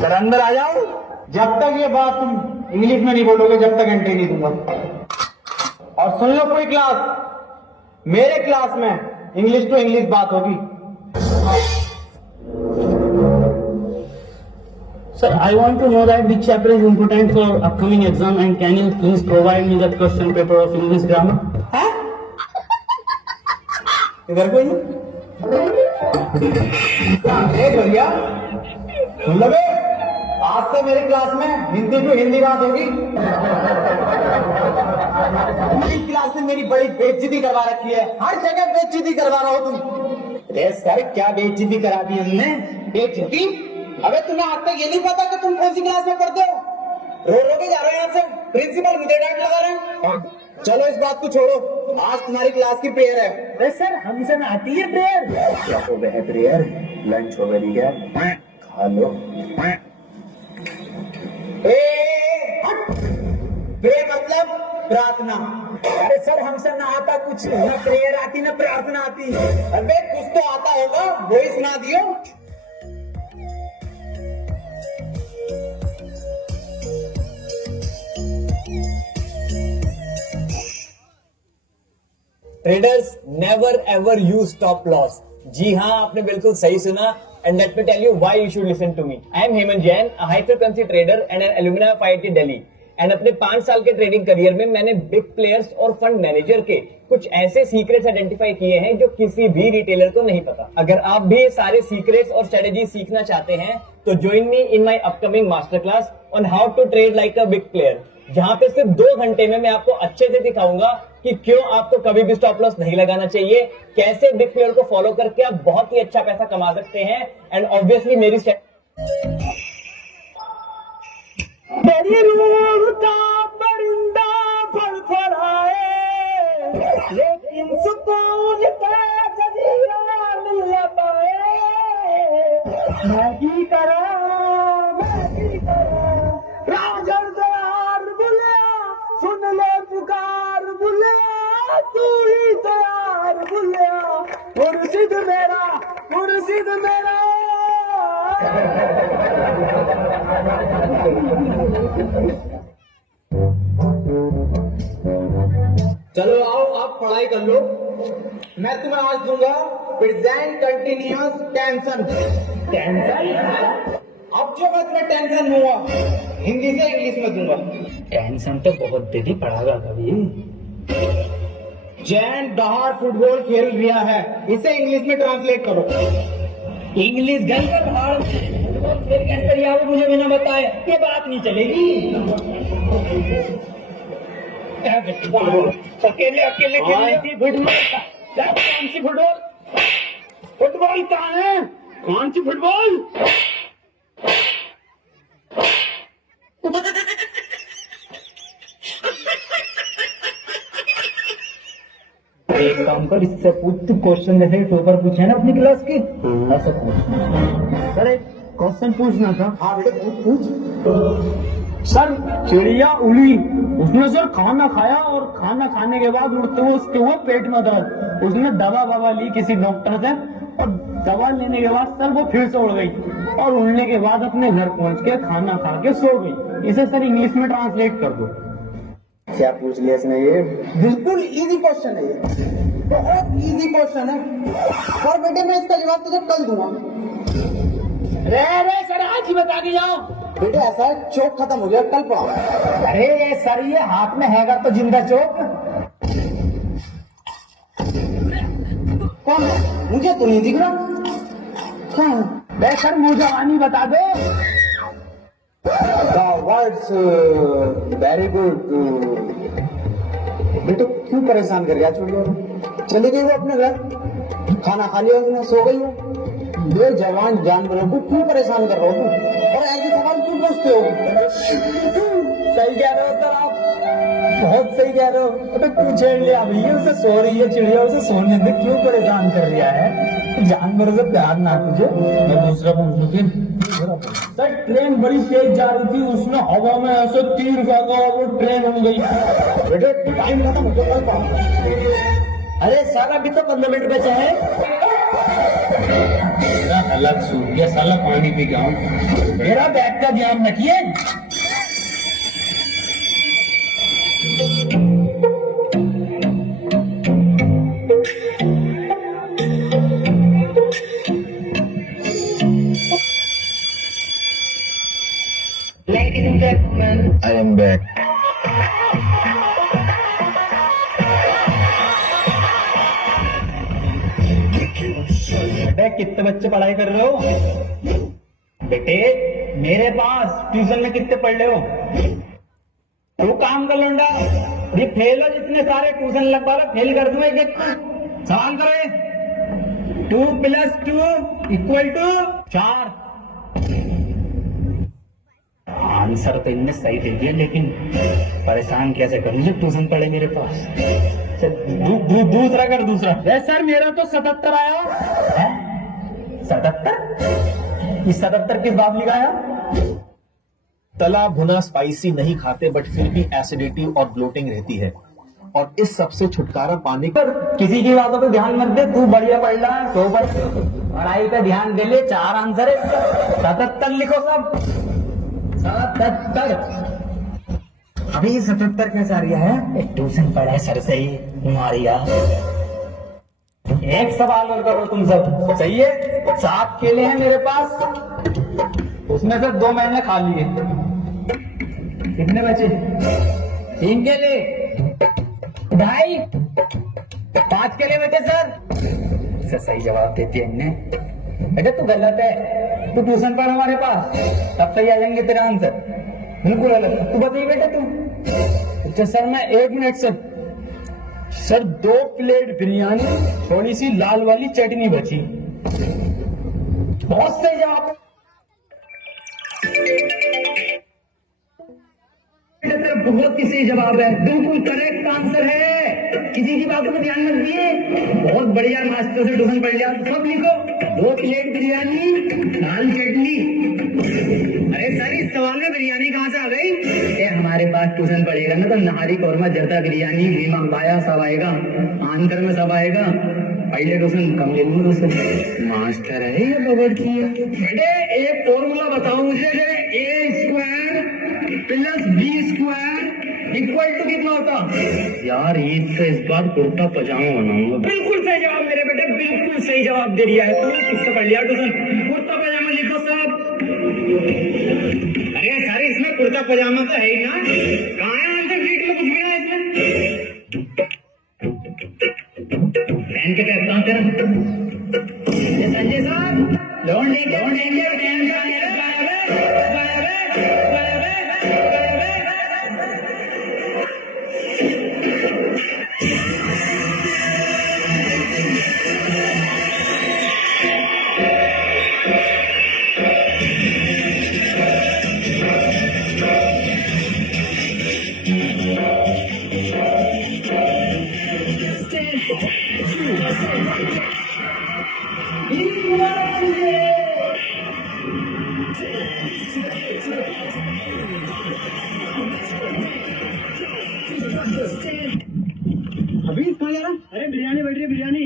Sir अंदर आ जाओ। जब तक ये बात तुम इंग्लिश में नहीं बोलोगे जब तक एंट्री नहीं दूंगा। और सुन लो पूरी क्लास, मेरे क्लास में इंग्लिश टू इंग्लिश बात होगी। Sir, I want to know that which chapter is important for upcoming exam and can you please provide me that question paper of English grammar? हैं? इधर कोई नहीं? भैया सुन लो बे, आज से मेरी क्लास में हिंदी टू हिंदी बात होगी। मेरी क्लास में मेरी बड़ी बेइज्जती करवा रखी है, हर जगह बेइज्जती करवा रहा हो तुम। अरे सर क्या बेइज्जती करा दी हमने? बेइज्जती? अबे तुम्हें आज तक ये नहीं पता कि तुम कौन सी क्लास में पढ़ते हो? रो रो के जा रहे हो यहाँ से, प्रिंसिपल मुझे डांट लगा रहे हैं। चलो इस बात को छोड़ो, आज तुम्हारी क्लास की प्रेयर है। अरे सर हमसे ना आती है प्रेयर। क्या हो गया है प्रेयर? लंच हो गई क्या? खा लो। प्रेयर मतलब प्रार्थना। अरे सर हमसे ना आता कुछ, ना प्रेयर आती ना प्रार्थना आती। अबे कुछ तो आता होगा, वही सुना दियो। Traders never ever use stop loss. जी हाँ, आपने बिल्कुल सही सुना। And let me tell you why you should listen to me. I am Hemant Jain, a high frequency trader and an alumni of IIT Delhi. And अपने 5 साल के ट्रेडिंग करियर में मैंने बिग प्लेयर्स और फंड मैनेजर के कुछ ऐसे सीक्रेट्स आइडेंटिफाई किए हैं जो किसी भी रिटेलर को नहीं पता। अगर आप भी ये सारे सीक्रेट्स और स्ट्रेटेजी सीखना चाहते हैं तो join me in my upcoming master class on how to trade like a big player, जहां पे सिर्फ 2 घंटे में मैं आपको अच्छे से दिखाऊंगा कि क्यों आपको कभी भी स्टॉप लॉस नहीं लगाना चाहिए, कैसे बिग प्लेयर को फॉलो करके आप बहुत ही अच्छा पैसा कमा सकते हैं। एंड ऑब्वियसली मेरी परिंदा फड़फड़ाए लेकिन सुकून का जजीरा मिल पाए। मैगी करा राजर दयार बुलिया, सुन ले पुकार बुलिया, तू ही तैयार बुलिया, मुर्शिद मेरा मुर्शिद मेरा। चलो आओ आप पढ़ाई कर लो। मैं तुम्हें आज दूंगा प्रेजेंट कंटिन्यूअस टेंशन। टेंशन? अब जो मैं तुम्हें टेंशन दूंगा हिंदी से इंग्लिश में दूंगा। टेंशन तो बहुत दीदी पढ़ागा कभी। जैन बाहर फुटबॉल खेल रहा है, इसे इंग्लिश में ट्रांसलेट करो। इंग्लिश गन का भाड़ वो मुझे बिना बताए ये बात नहीं चलेगी। अकेले अकेले खेलने की फुटबॉल, कौन सी फुटबॉल? फुटबॉल कहाँ है? कौन सी फुटबॉल? एक काम कर, इससे पूछ तू क्वेश्चन जैसे टॉपर पूछे ना अपनी क्लास के, ऐसा पूछ। सर एक क्वेश्चन पूछना था। हाँ बेटे पूछ। सर चिड़िया उड़ी, उसने सर खाना खाया और खाना खाने के बाद उड़ते हुए उसके हुए पेट में दर्द, उसने दवा ली किसी डॉक्टर से और दवा लेने के बाद सर वो फिर से उड़ गई और उड़ने के बाद अपने घर पहुंच के खाना खा के सो गई। इसे सर इंग्लिश में ट्रांसलेट कर दो। क्या पूछ लिया इसने? ये बिल्कुल इजी क्वेश्चन है, ये बहुत इजी क्वेश्चन है। और बेटे मैं इसका जवाब तुझे कल दूंगा। रे सर आज ही बता के जाओ। बेटे ऐसा है, चौक खत्म हो गया, कल पढ़ाओ। अरे सर ये हाथ में हैगा तो जिंदा चौक। कौन? मुझे तो नहीं दिख रहा। कौन? बे सर मुझे जवानी बता दो। The words very good। बेटे क्यों परेशान कर गया? छोड़ो, चली गई वो अपने घर, खाना खा लिया उसने, सो गई वो। ये जवान जानवरों को क्यों परेशान कर रहे हो तुम? और ऐसे सवाल क्यों पूछते हो? सही कह रहे हो सर आप, बहुत सही कह रहे हो। अबे क्यों छेड़ लिया भैया? उसे सो रही है चिड़िया, उसे सोने दे, क्यों परेशान कर रहा है? जानवरों से प्यार ना तुझे। मैं दूसरा पूछूं कि सर ट्रेन बड़ी तेज जा रही थी, उसने हवा में ऐसे तीर फेंका और वो ट्रेन उड़ गई। बेटे टाइम खत्म हो गया, कल पढ़ाओ। अरे सर अभी तो 15 मिनट बचे हैं। साला सूख गया, साला पानी पी गया हूँ। मेरा बैग का ध्यान रखिए। Ladies and gentlemen, I am back. बेटे कितने बच्चे पढ़ाई कर रहे हो? बेटे मेरे पास ट्यूशन में कितने पढ़ रहे हो? तू काम कर लौंडा, ये फेल हो जितने सारे ट्यूशन लगवा रहा फेल कर दूंगा एक सवाल करो। 2 + 2 = 4। आंसर तो इनने सही दे दिया, लेकिन परेशान कैसे करूं जब ट्यूशन पढ़े मेरे पास। दूसरा कर दूसरा। सर मेरा तो 77 आया। 77? इस 77 किस बात लिखा है? तला भुना स्पाइसी नहीं खाते बट फिर भी एसिडिटी और ब्लोटिंग रहती है, और इस सब से छुटकारा पाने का किसी की बातों पे ध्यान मत दे, तू बढ़िया पढ़ रहा है तो पढ़ाई पे ध्यान दे ले। 4 आंसर है, 77 लिखो सब। 77। अभी 77 कैसे आ रहा है? ट्यूशन पढ़ा है सर से ही मारिया। एक सवाल और करो तुम सब, सही है? 7 केले हैं मेरे पास, उसमें से 2 मैंने खा लिए, कितने बचे? 3 केले, 2.5, 5 केले बचे सर। सही जवाब देती है इनने। बेटा तू गलत है, तू ट्यूशन पढ़ हमारे पास, तब सही आ जाएंगे तेरा आंसर। बिल्कुल गलत। तू बताइए बेटा तू। अच्छा सर मैं 1 मिनट सर 2 प्लेट बिरयानी, थोड़ी सी लाल वाली चटनी बची। बहुत सही जवाब। बहुत किसी जवाब है, बिल्कुल करेक्ट आंसर है। किसी की बातों पर ध्यान मत दिए। बहुत बढ़िया मास्टर से ट्यूशन पढ़ लिया। सब लिखो, 2 प्लेट बिरयानी, लाल चटनी। अरे सर इस सवाल में बिरयानी कहाँ से आ गई? हमारे पास ट्यूशन पढ़ेगा ना तो नहारी कौरमा जरदा बिरयानी लीमा बाया सब आएगा, आंसर में सब आएगा। पहले ट्यूशन कम ले लूंगा उससे। मास्टर है या बबड़ की है? बेटे एक फॉर्मूला बताओ मुझे, A² + B² = कितना होता? यार ईद से इस बार कुर्ता पजामा बनाऊंगा। बिल्कुल सही जवाब मेरे बेटे, बिल्कुल सही जवाब दे दिया है। तुमने किससे पढ़ लिया ट्यूशन? कुर्ता पजामा लिखो सब। अरे सारे इसमें कुर्ता पजामा तो है ही ना। कहाँ है आंसर शीट में? कुछ भी ना इसमें। पेन के कहता हूँ तेरा संजय साहब, लोन लेंगे पेन का अभी कहाँ जा रहा? अरे बिरयानी बैठ रही है, बिरयानी।